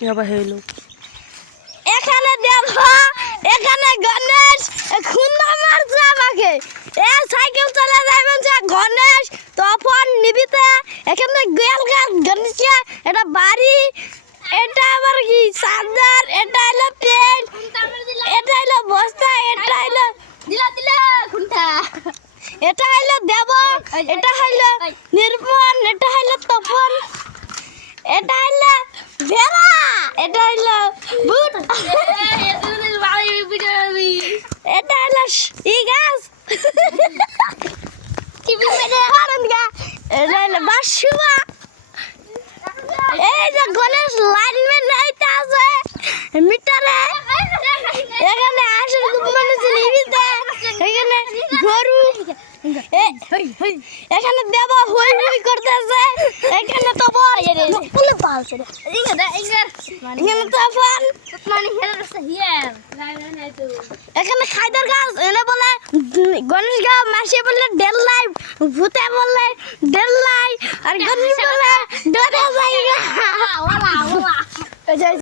আবার হইল এখানে দেখো এখানে গণেশ খুন্না মারছে আমাকে এ সাইকেল চলে যাবেন যে গণেশ তপন নিবিতে এখানে গেল গণেশকে এটা বাড়ি এটা আবার কি চার্জার এটা হলো পেন এটা হলো বস্তা এটা হলো দিলা খুন্টা এটা হলো দেব এটা হলো নির্মল এটা হলো তপন এটা হলো ভেড়া এটা হলো ভূত এটা হলো ই গাছ টিভি মেরে হারন গা এটা হলো বাসুয়া এই যে গণেশ লাইনম্যান নাইতে আছে মিটারে এখানে আসল মানে নিবিতে এখানে গরু এখানে দেব হই হই করতেছে এখানে তো বলে পালছে এখানে তো ফান এখানে খাইদার গাছ এনে বলে গণেশ গাছ মাসি বলে ডেল্লাই ভূতে বলে ডেল্লাই আর গণেশ বলে ডরে যায়